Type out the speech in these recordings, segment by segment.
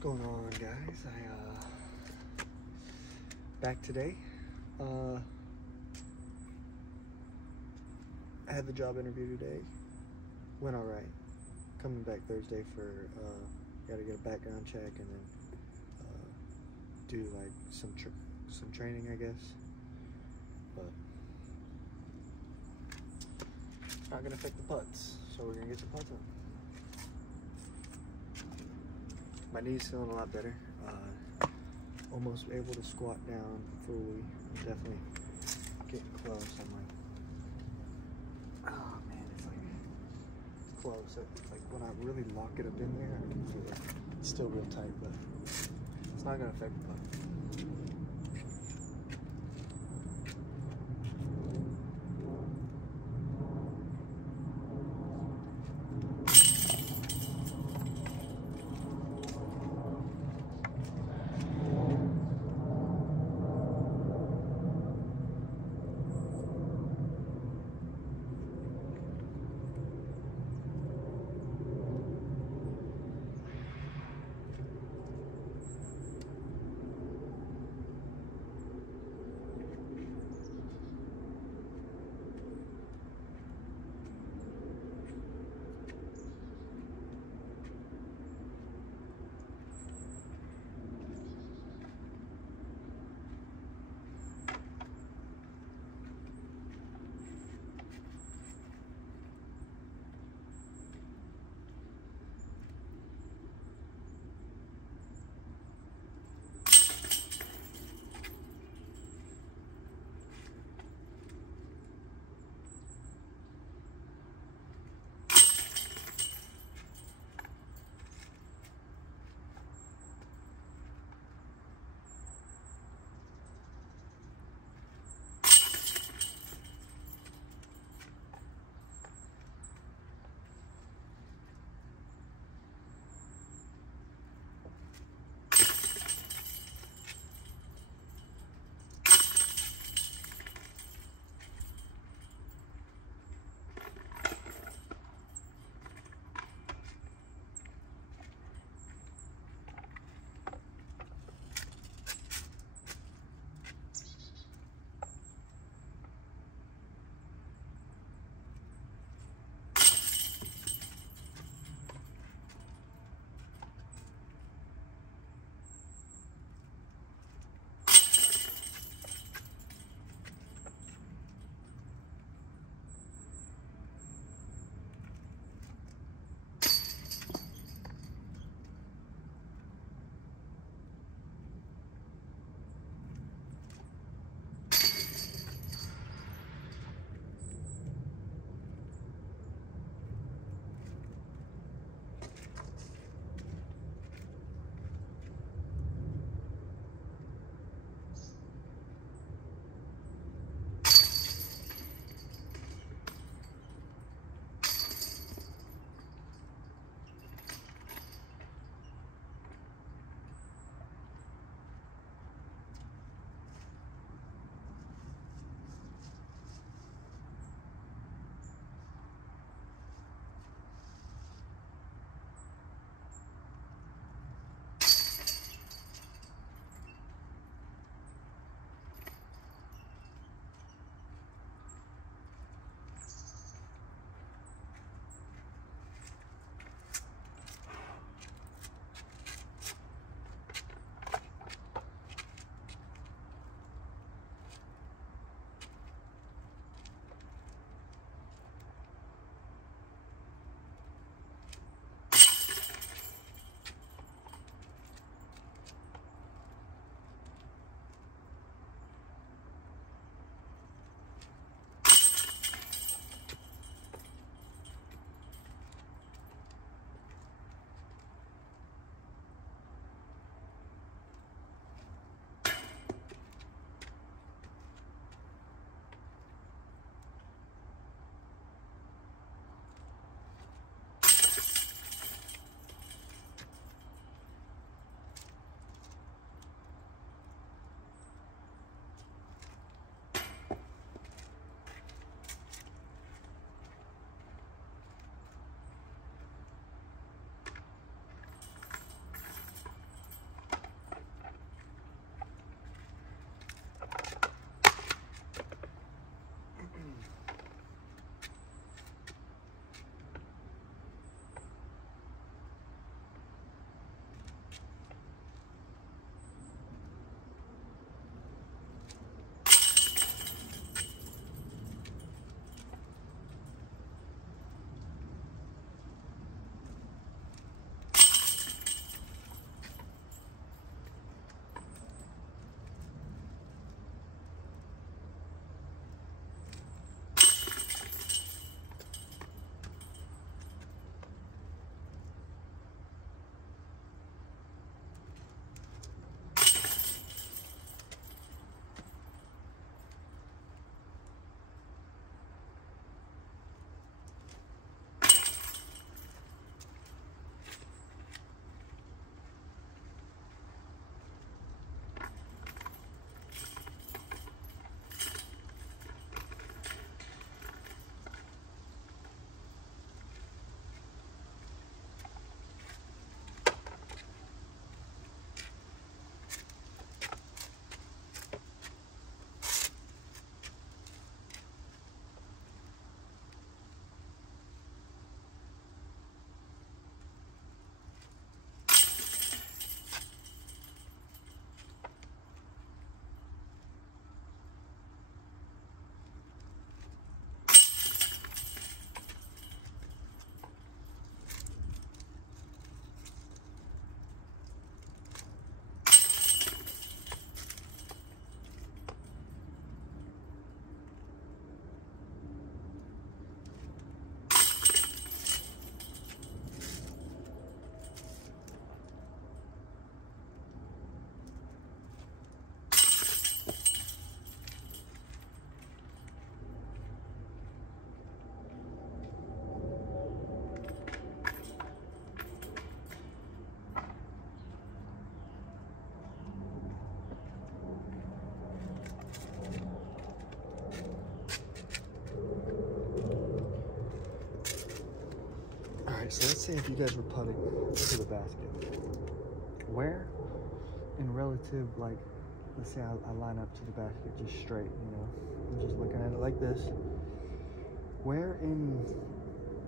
going on, guys? Back today. I had the job interview today. Went all right. Coming back Thursday for gotta get a background check and then do like some training, I guess. But it's not gonna affect the putts, so we're gonna get the putts on. My knee's feeling a lot better. Almost able to squat down fully. I'm definitely getting close. I'm like, oh man, it's like close. It's like when I really lock it up in there, I can feel it. It's still real tight, but it's not gonna affect the putt. so let's say if you guys were putting to the basket, where in relative, like, let's say I line up to the basket just straight, you know, I'm just looking at it like this. Where in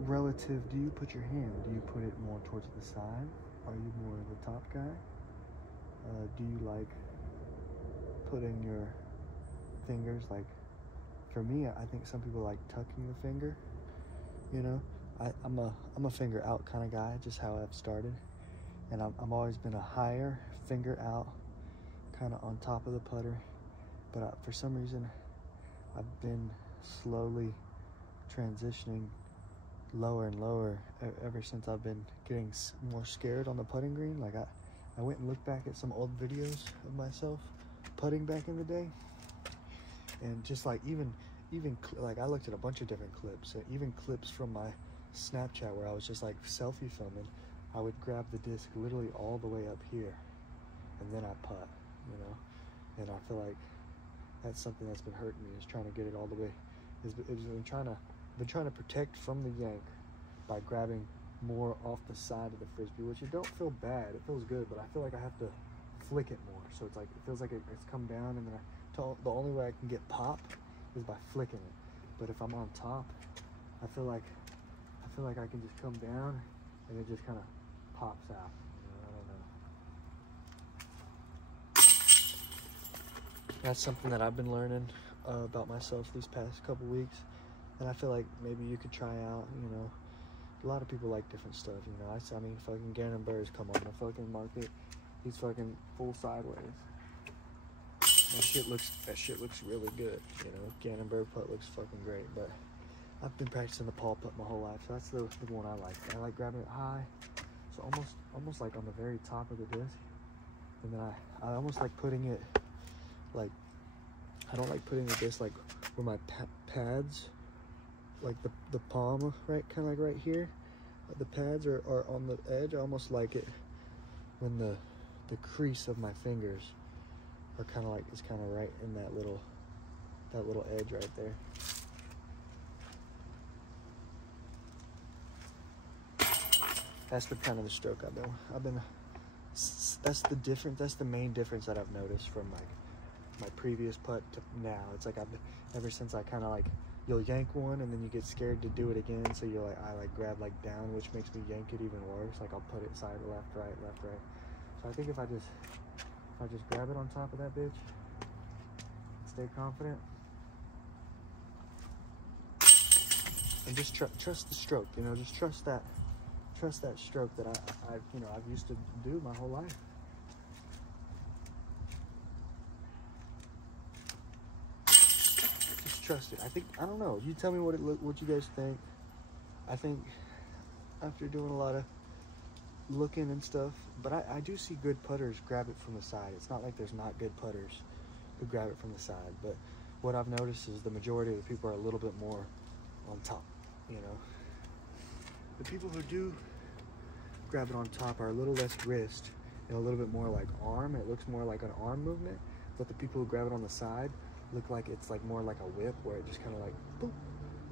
relative do you put your hand? Do you put it more towards the side? Are you more of the top guy? Do you like putting your fingers, like, for me, I think some people like tucking the finger, you know? I'm a finger out kind of guy, just how I've started. And I've always been a higher finger out, kind of on top of the putter. But for some reason, I've been slowly transitioning lower and lower ever since I've been getting more scared on the putting green. Like I went and looked back at some old videos of myself putting back in the day, and just like even like I looked at a bunch of different clips, even clips from my Snapchat where I was just like selfie filming. I would grab the disc literally all the way up here, and then I putt, you know. And I feel like that's something that's been hurting me, is trying to get it all the way. It's been trying to protect from the yank by grabbing more off the side of the frisbee, which you don't feel bad. It feels good, but I feel like I have to flick it more. So it's like it feels like it's come down, and then the only way I can get pop is by flicking it. But if I'm on top, I feel like I can just come down and it just kind of pops out. You know, I don't know. That's something that I've been learning about myself these past couple weeks, and I feel like maybe you could try out. You know, a lot of people like different stuff. You know, I mean, fucking Gannon Burr's come on the fucking market. He's fucking full sideways. That shit looks really good. You know, Gannon Burr putt looks fucking great. But I've been practicing the Paul putt my whole life, so that's the one I like. I like grabbing it high, so almost like on the very top of the disc, and then I almost like putting it like, I don't like putting the disc like where my pads, like the palm, right, kind of like right here. The pads are on the edge. I almost like it when the crease of my fingers are kind of like, it's kind of right in that little edge right there. That's the kind of the stroke I've been. That's the difference. That's the main difference that I've noticed from like my previous putt to now. It's like ever since I kind of like, you'll yank one and then you get scared to do it again, so you're like, I like grab like down, which makes me yank it even worse. Like I'll put it side, left, right, left, right. So I think if I just grab it on top of that bitch, stay confident, and just trust the stroke. You know, just trust that stroke that I've used to do my whole life. Just trust it. I don't know. You tell me what you guys think. I think after doing a lot of looking and stuff, but I do see good putters grab it from the side. It's not like there's not good putters who grab it from the side, but what I've noticed is the majority of the people are a little bit more on top, you know. The people who do grab it on top are a little less wrist and a little bit more like arm. It looks more like an arm movement, but the people who grab it on the side look like it's like more like a whip, where it just kind of like, boop,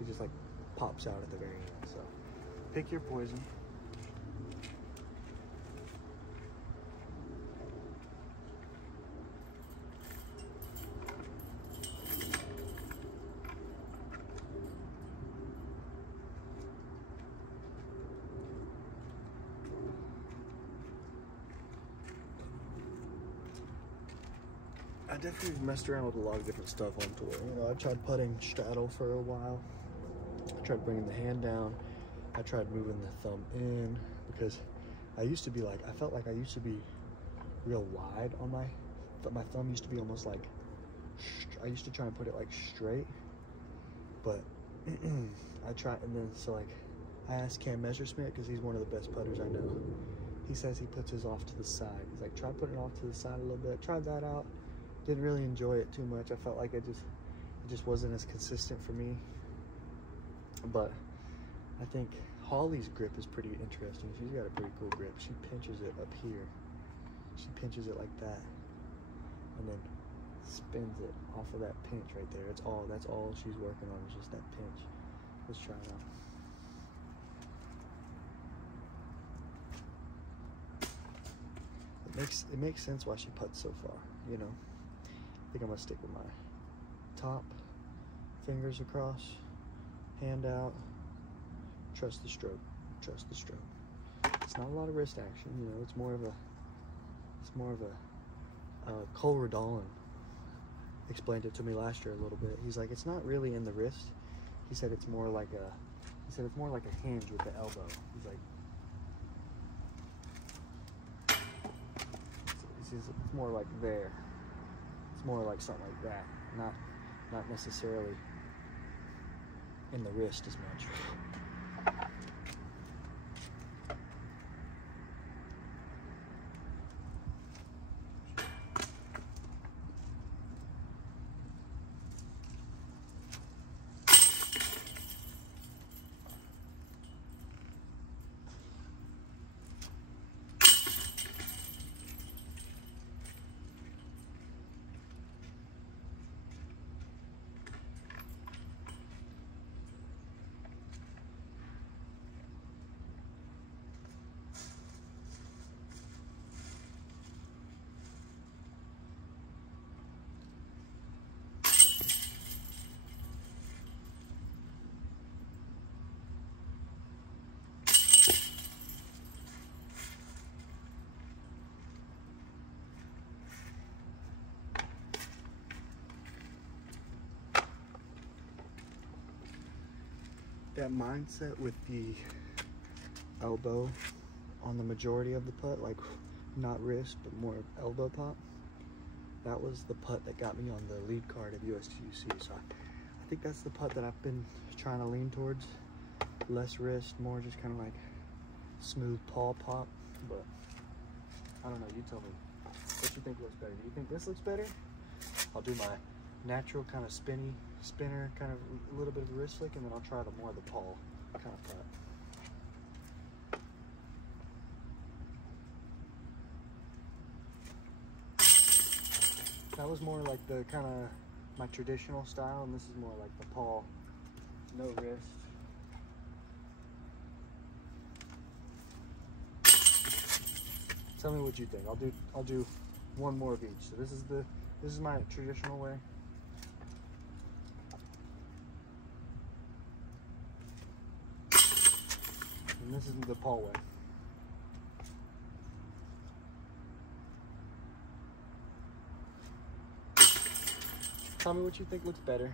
it just like pops out at the very end. So pick your poison. I definitely messed around with a lot of different stuff on tour. You know, I tried putting straddle for a while. I tried bringing the hand down. I tried moving the thumb in, because I used to be like, I felt like I used to be real wide on my thumb used to be almost like, I used to try and put it like straight, but I tried, and then so like I asked Cam Messersmith, because he's one of the best putters I know. He says he puts his off to the side. He's like, try putting it off to the side a little bit. Tried that out. Didn't really enjoy it too much. I felt like it just wasn't as consistent for me. But I think Holly's grip is pretty interesting. She's got a pretty cool grip. She pinches it up here. She pinches it like that, and then spins it off of that pinch right there. That's all she's working on, is just that pinch. Let's try it out. It makes sense why she putts so far, you know. I think I'm gonna stick with my top, fingers across, hand out, trust the stroke, trust the stroke. It's not a lot of wrist action, you know. It's more of a Cole Redolin explained it to me last year a little bit. He's like, it's not really in the wrist. He said it's more like a hinge with the elbow. He's like, it's more like there. It's more like something like that. Not necessarily in the wrist as much. That mindset with the elbow on the majority of the putt, like not wrist but more elbow pop, that was the putt that got me on the lead card of USGC. So I think that's the putt that I've been trying to lean towards. Less wrist, more just kind of like smooth paw pop. But I don't know, you tell me what you think looks better. Do you think this looks better? I'll do my natural kind of spinner, kind of a little bit of a wrist flick, and then I'll try the more of the paw kind of putt. That was more like the kind of my traditional style, and this is more like the paw, no wrist. Tell me what you think. I'll do one more of each. So this is my traditional way. And this is the paw way. Tell me what you think looks better.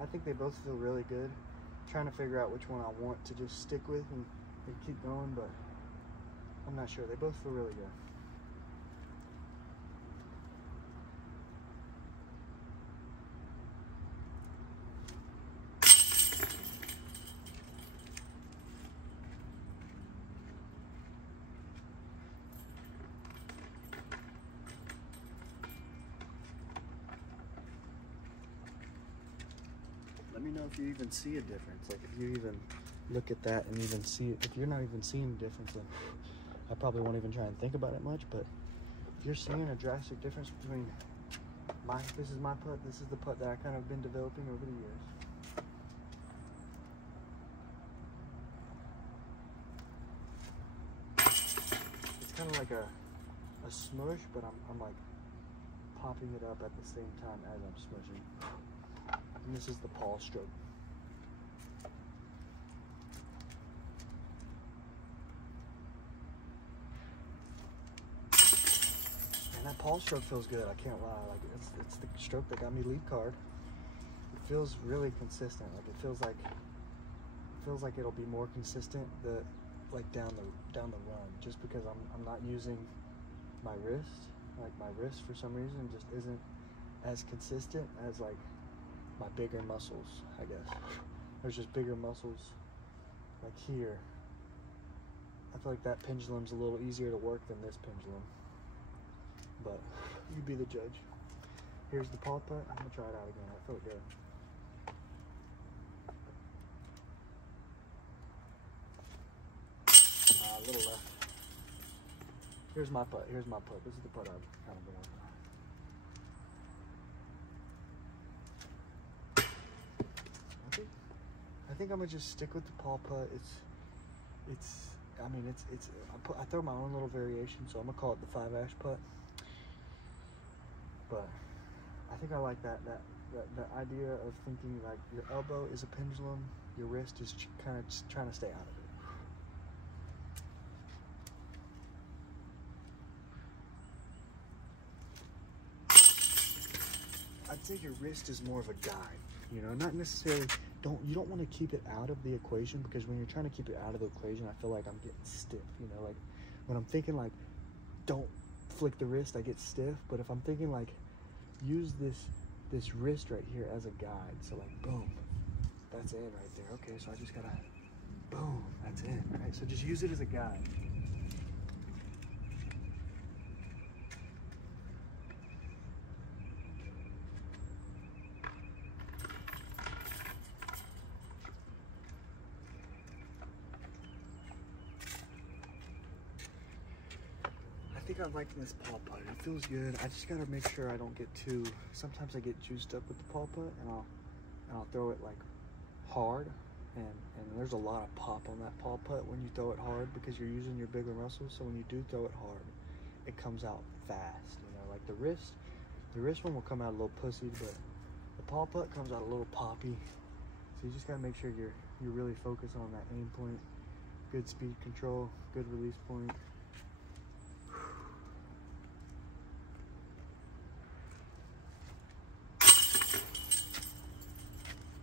I think they both feel really good. I'm trying to figure out which one I want to just stick with and keep going, but I'm not sure. They both feel really good. Let me know if you even see a difference. Like if you even look at that and even see it. If you're not even seeing a difference, then I probably won't even try and think about it much. But if you're seeing a drastic difference between this is my putt, this is the putt that I kind of been developing over the years. It's kind of like a smush, but I'm like popping it up at the same time as I'm smushing. And this is the paw stroke. And that paw stroke feels good, I can't lie. Like it's the stroke that got me lead card. It feels really consistent. Like it feels like it'll be more consistent like down the run, just because I'm not using my wrist. Like my wrist for some reason just isn't as consistent as like my bigger muscles, I guess. There's just bigger muscles like here. I feel like that pendulum's a little easier to work than this pendulum. But you be the judge. Here's the paw putt. I'm gonna try it out again. I feel good. A little left. Here's my putt. Here's my putt. This is the putt I've kind of been working on. I think I'm gonna just stick with the paw putt. I mean, I throw my own little variation, so I'm gonna call it the 5-ash putt. But I think I like that idea of thinking like your elbow is a pendulum, your wrist is kind of just trying to stay out of it. I'd say your wrist is more of a guide, you know, not necessarily, you don't want to keep it out of the equation, because when you're trying to keep it out of the equation, I feel like I'm getting stiff, you know, like when I'm thinking like, don't flick the wrist, I get stiff. But if I'm thinking like, use this wrist right here as a guide, so like, boom, that's in right there. Okay, so I just gotta, boom, that's in, right? So just use it as a guide. I think I'm liking this paw putt. It feels good. I just gotta make sure I don't get too, sometimes I get juiced up with the paw putt, and I'll throw it like hard, and there's a lot of pop on that paw putt when you throw it hard, because you're using your bigger muscles. So when you do throw it hard, it comes out fast, you know. Like the wrist one will come out a little pussy, but the paw putt comes out a little poppy. So you just gotta make sure you're really focused on that aim point, good speed control, good release point.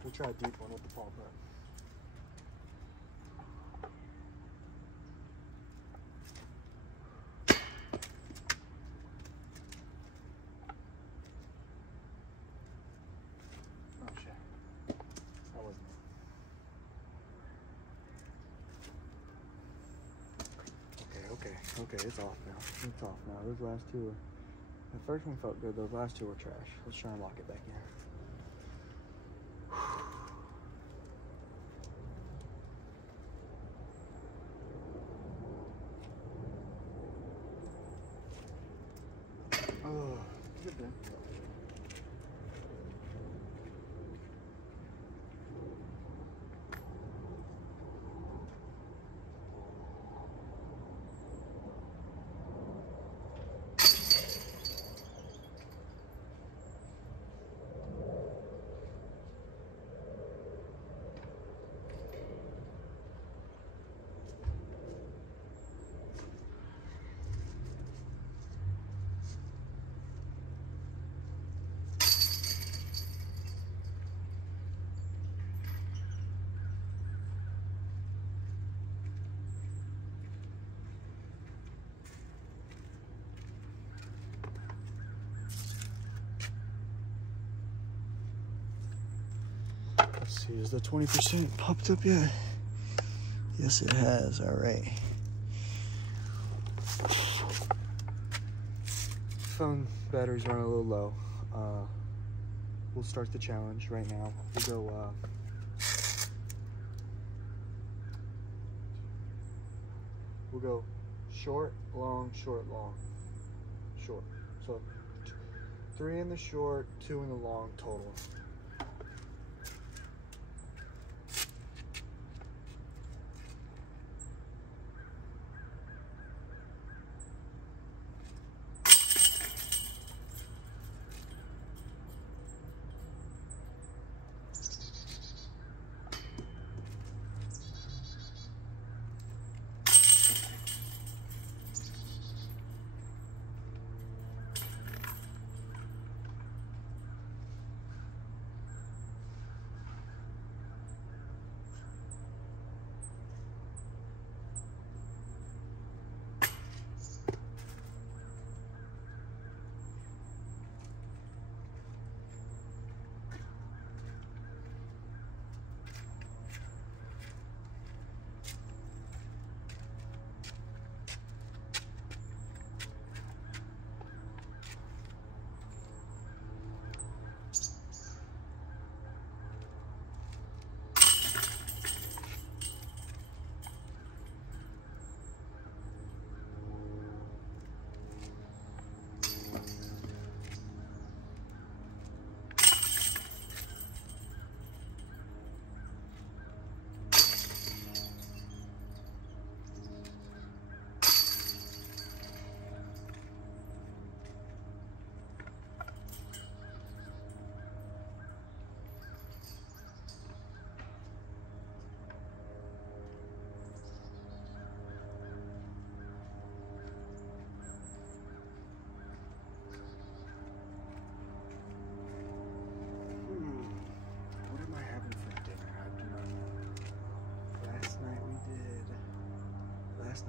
We'll try a deep one with the paw putt. Oh shit. That wasn't it. Okay, it's off now. It's off now. Those last two were, the first one felt good, those last two were trash. Let's try and lock it back in. Oh, good then. Let's see, is the 20% popped up yet? Yes, it has. All right. Phone battery's running a little low. We'll start the challenge right now. We'll go short, long, short, long, short. So 3 in the short, 2 in the long total.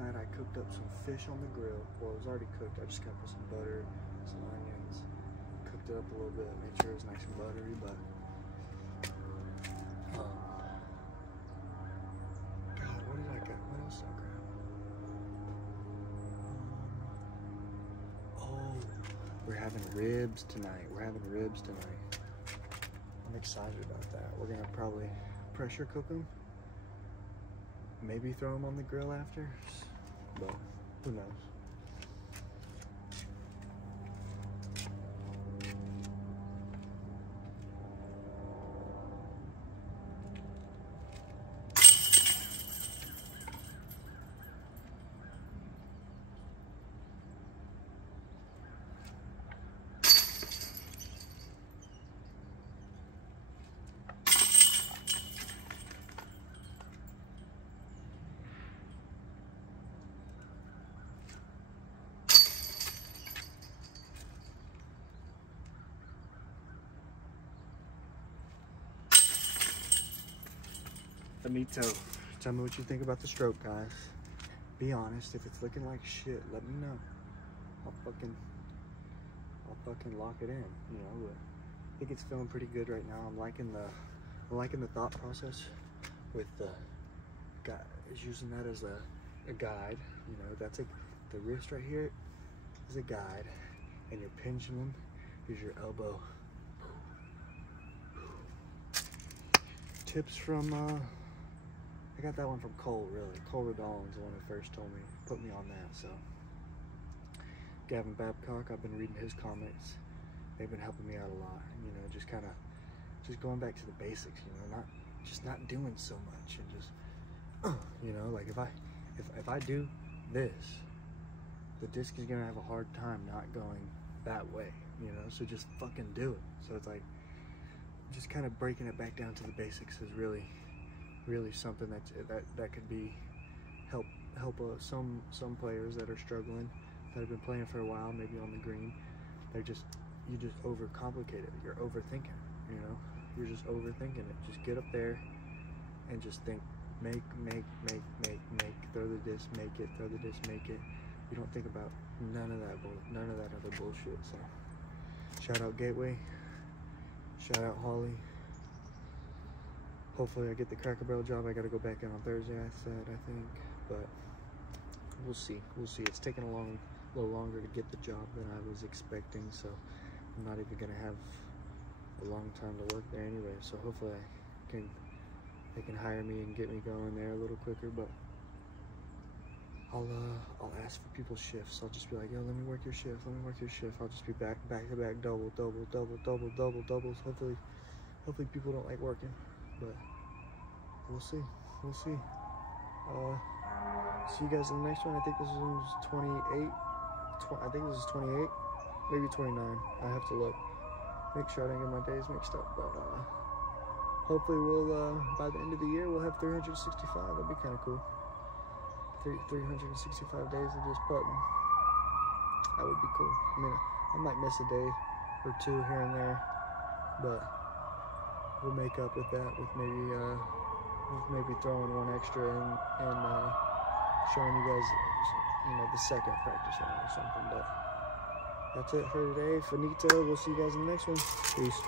night I cooked up some fish on the grill. Well, it was already cooked. I just gotta put some butter, some onions, cooked it up a little bit, made sure it was nice and buttery. But God, what did I get? What else did I grab? Oh, we're having ribs tonight. I'm excited about that. We're gonna probably pressure cook them. Maybe throw them on the grill after, but who knows? Finito. Tell me what you think about the stroke, guys. Be honest. If it's looking like shit, let me know. I'll fucking lock it in. You know, but I think it's feeling pretty good right now. I'm liking the thought process with the guy is using that as a guide. You know, that's the wrist right here is a guide, and your pendulum is your elbow. Tips from I got that one from Cole, really. Cole Rodon's the one who first told me, put me on that, so. Gavin Babcock, I've been reading his comments. They've been helping me out a lot, you know, just going back to the basics, you know, not doing so much, and just, you know, like if I do this, the disc is gonna have a hard time not going that way, you know, so just fucking do it. So it's like, just kind of breaking it back down to the basics is really something that could be help some players that are struggling, that have been playing for a while, maybe on the green. You just overcomplicate it. You're overthinking it, you know. You're just overthinking it. Just get up there and just think, make, throw the disc, make it, throw the disc, make it. You don't think about none of that other bullshit. So shout out Gateway, shout out Holly. Hopefully I get the Cracker Barrel job. I got to go back in on Thursday, I think, but we'll see. It's taking a little longer to get the job than I was expecting, so I'm not even gonna have a long time to work there anyway. So hopefully they can hire me and get me going there a little quicker. But I'll ask for people's shifts. I'll just be like, yo, let me work your shift. I'll just be back to back doubles. Hopefully people don't like working, but we'll see. See you guys in the next one. I think this is 28. I think this is 28, maybe 29. I have to look. Make sure I don't get my days mixed up. But hopefully we'll by the end of the year we'll have 365. That'd be kind of cool. 365 days of just putting. That would be cool. I mean, I might miss a day or two here and there, but we'll make up with that with maybe throwing one extra and showing you guys, you know, the second practice round or something. But that's it for today. Finito. We'll see you guys in the next one. Peace.